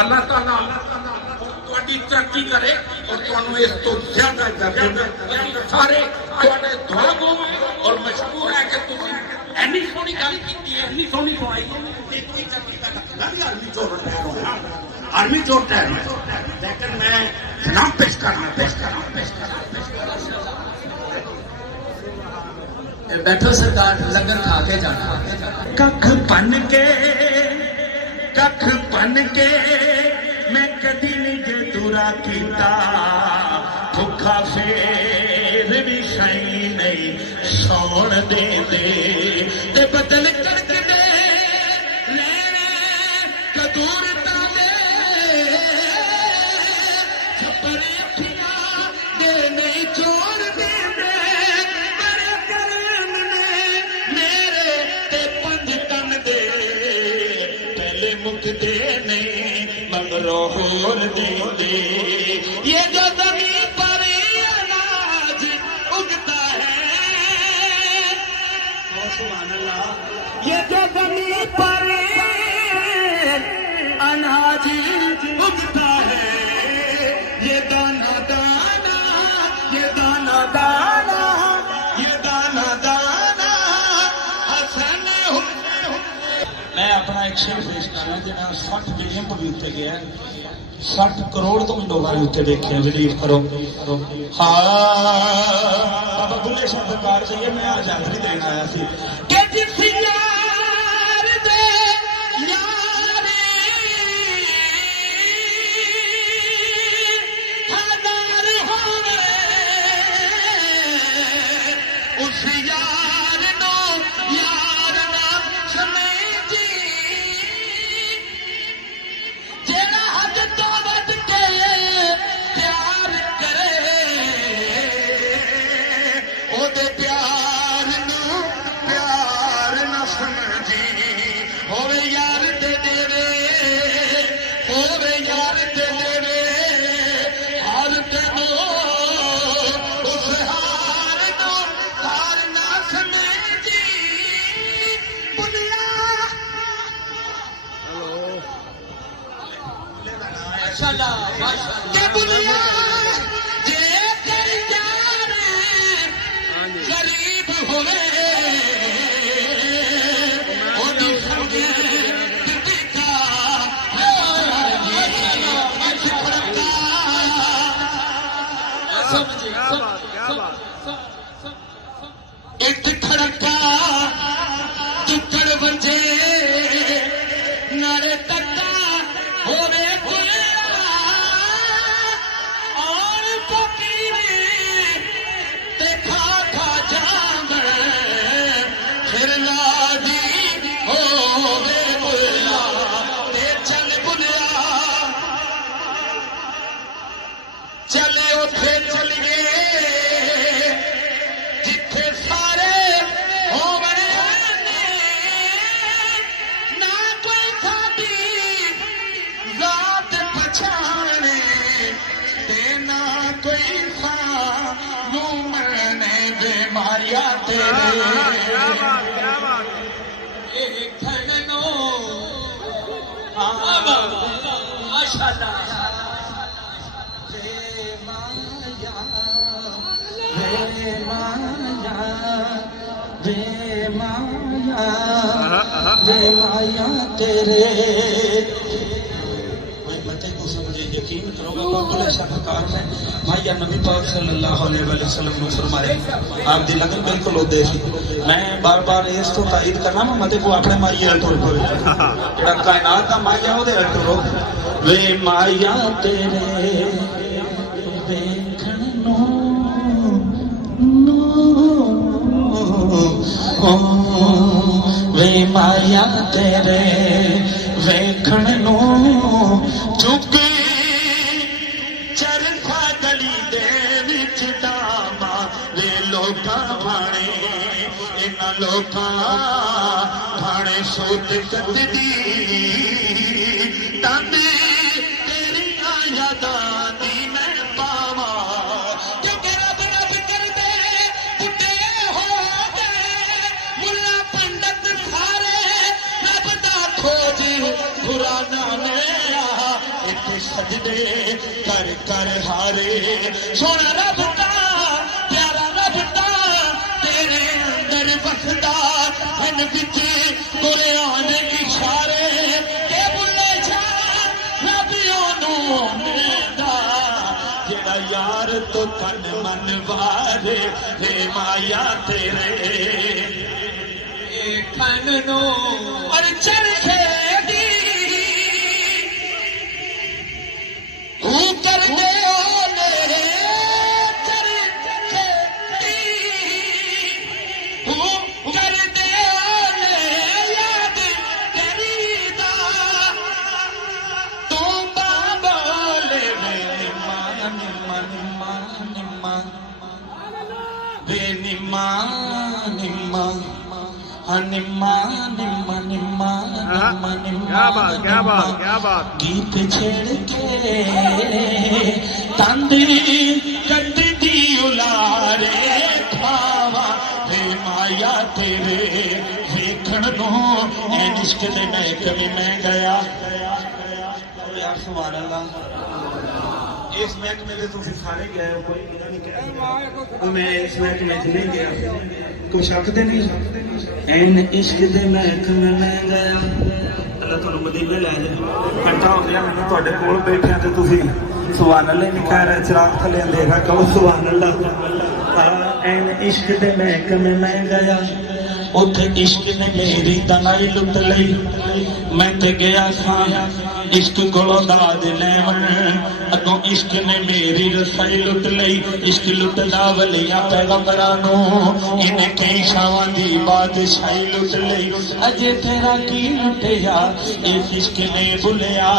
अल्लाह ताला ਤੁਹਾਡੀ ਤਰੱਕੀ करे और ਤੁਹਾਨੂੰ ਇਸ ਤੋਂ ਜ਼ਿਆਦਾ दर्जे सारे ਤੁਹਾਡੇ दुआगो और मशहूर है कि ਤੁਸੀਂ ਇੰਨੀ ਸੋਹਣੀ ਗੱਲ ਕੀਤੀ ਹੈ ਇੰਨੀ ਸੋਹਣੀ ਸੁਣਾਈ ਹੈ ਕੋਈ ਚੱਕਰ ਦਾ ਲੱਗਦਾ ਨਹੀਂ आर्मी चोर रिटायर होया आर्मी चोर रिटायर लेकिन मैं नाम पेश करना बैठो सरकार लंगर खा के जाना कख बन के मैं कदी नहीं जे दूरा कीता भुखा फेर भी सही नहीं सौण दे ते बदल करके दे लेने कदूरता दे छपरे अखियां दे नहीं छोड़ दे बड़े करम ने मेरे ते पंज तन दे पहले मुख दे नहीं मगरो होर दे ये जो जमीन पर अनाज उगता है सुभान अल्लाह ये जो जमीन पर अनाज उगता है ये दाना दाना ये दाना दाना ये दाना दाना हसन मैं अपना एक शेर पेश कर रहा जिन्हें 60 बिलियन तो भी उत्ते गया 60 करोड़ तो भी लोगों ने उत्ते देखे बिलीव करो हाँ बाबा बुल्ले शाह सरकार चाहिए मैं आज हाजरी देना आया सी कि जिस यार दे यारी हजार होवे उस यार नो यार ना समझी जेड़ा हद तो वध के प्यार करे ओदे प्यार न समझी होवे यार दे देवे होवे यार दे देवे हार तेनो उस हार ना समझी बुलिया के बुलिया जे कर यार गरीब होवे ओदी समझे किता एक खड़का चुकड़ बंजे नारे तक्का होवे और फकीरे ते खा जाम फिर लाजी होवे बुला ते चल बुलिया चले उठे चलिए जिथे सारे होवे ना कोई साडी जात पछाणे ते ना कोई सानू मरने बीमारियां तेरे खड़नो माशाअल्लाह माया तेरे यकीन करोगा बाबुल सरकार ने माया नबी पाक सल्लल्लाहु अलैहि वसल्लम ने फरमाया आप दी लगन बिल्कुल ओदे सी मैं बार-बार इस तो तायद करना मैं मते को अपने माया टुर पवे जेड़ा कायनात दा माया ओदे टुरो वे माया तेरे देखण नो वे माया तेरे वेखण नो चुके चरखा गली दे विच दामा वे लोका भाणे इना लोका भाणे सोत कतदी तांदी तेरी यादां दी मैं पावा क्योंकि रब रब कर दे बुढ़े हो गए मुल्ला पंडित सारे रब दा खोज पुराना ने ते सजदे कर कर हारे सोना रब दा प्यारा रब दा तेरे अंदर बसदा इन विच कुरान इशारे के बुले जा रब ओनू मिलदा जेड़ा यार तो तन मन वारे हे माया तेरे खन नो और चरखे दी हू कर दे ओले चरखे दी हू कर दे ओले याद करीदा तू बाबोले मान मन मान मान निम्मा निम्मा निम्मा निम्मा निम्मा निम्मा निम्मा गीत छेड़ के तंदी कटदी उलारे खावा हे माया तेरे वेखण नो ए इश्क दे महकमे मैं गया यार सुभान अल्लाह इस महकमे दे तुसीं सारे गए हो कोई बिना नहीं कह मैं इस महकमे च नहीं गया कोई शक ते नहीं एन इश्क दे महकमे मैं गया अल्लाह तुहानू मदीने लै जाए घंटा हो गया मैं तुहाडे कोल बैठिया ते तुसीं सुभान अल्लाह नहीं कह रहे चिराग थले देखा कहो सुभान अल्लाह एन इश्क दे महकमे मैं गया उथे इश्क ने मेरी तनाई लुट लई मैं ते गया सा इश्क कोलों दाद लैवन अगों इश्क ने मेरी रसाई लुट लई इश्क लुटदा वलिया पैगंबरां नू इन्हें कई शावां दी बादशाही लुट लई अजे तेरा की लुटिया इस इश्क ने बुलिया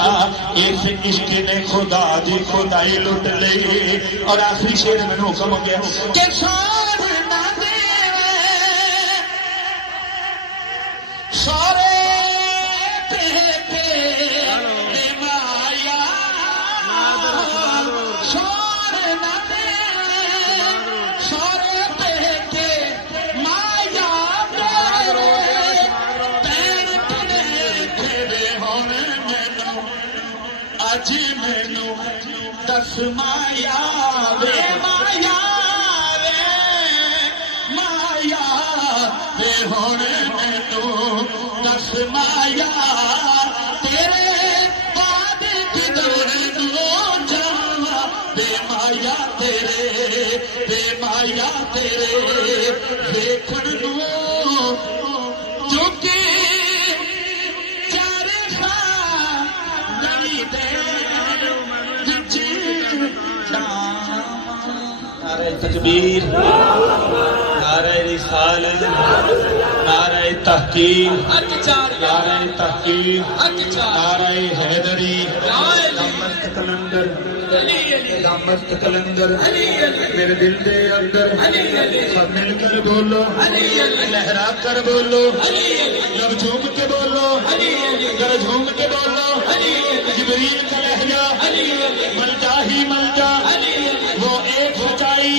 इस इश्क ने खुदा दी खुदाई लुट लई और आखिरी शेर मैनू हुक्म हो गया कि सार ना देवे सारे जी मैनू दस माया वे माया वे माया वे हुण मैनू दस माया तेरे बाद किधर नू जावा वे माया तेरे देखण नू चुकी तकबीर नारे रिसालत नारे तहकीर नारे तहकीर नारे हैदरी मस्त कलंदर मस्त कलंदर मेरे दिल दे अंदर सब मिलकर बोलो लहरा कर बोलो जब झूम के बोलो जब झूम के बोलो जिब्रील का लहजा मलजा ही मलजा वो एक सच्चाई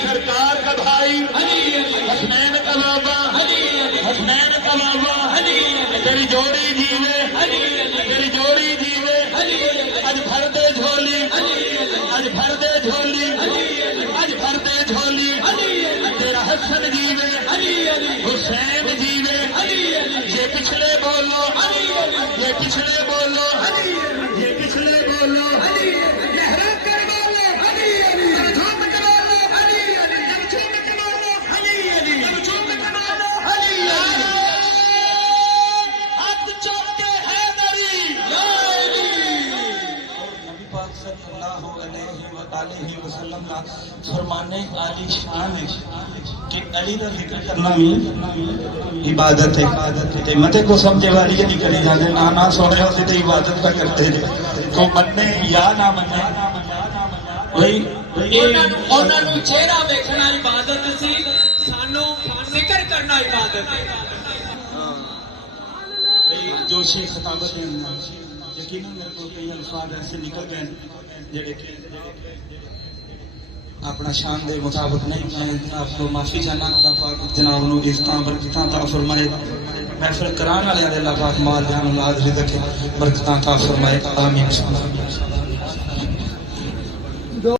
सरकार का भाई हसनैन का बाबा हसनैन का बाबा तेरी जोड़ी जीवे तेरी जोड़ी जीवे अज भर दे झोली अज भर दे झोली अज भर दे झोली तेरा हसन जीवे हुसैन जीवे ये पिछले बोलो ये पिछले बोलो ये पिछले बोलो लहरा कर बोलो झूम के बोलो झूम के बोलो झूम के बोलो हाथ चौके है नरी नबी पाक सल्लल्लाहु अलैहि वसल्लम का फरमाने आली शान है कि अली का जिक्र करना भी इबादत है ते मते को समझे वाली नहीं करी जाते ना ना सुन रहे होते तो इबादत का करते थे तो मन्ने या ना मन्ने वही ਉਹਨਾਂ ਨੂੰ ਚਿਹਰਾ ਵੇਖਣਾ ਇਬਾਦਤ ਸੀ ਸਾਨੂੰ ਜ਼ਿਕਰ ਕਰਨਾ ਇਬਾਦਤ ਹੈ जोशी खिताबत यकीनन मेरे को कई अल्फाज ऐसे निकल गए जेड़े अपना शान दे मुताबिक नहीं मैं आपको माफी चाहना जनाब नू इज्जतां बरकतां अता फरमाए महफिल कराने वाले अल्लाह पाक माल जान औलाद रिज़्क़ बरकतां अता फरमाए आमीन।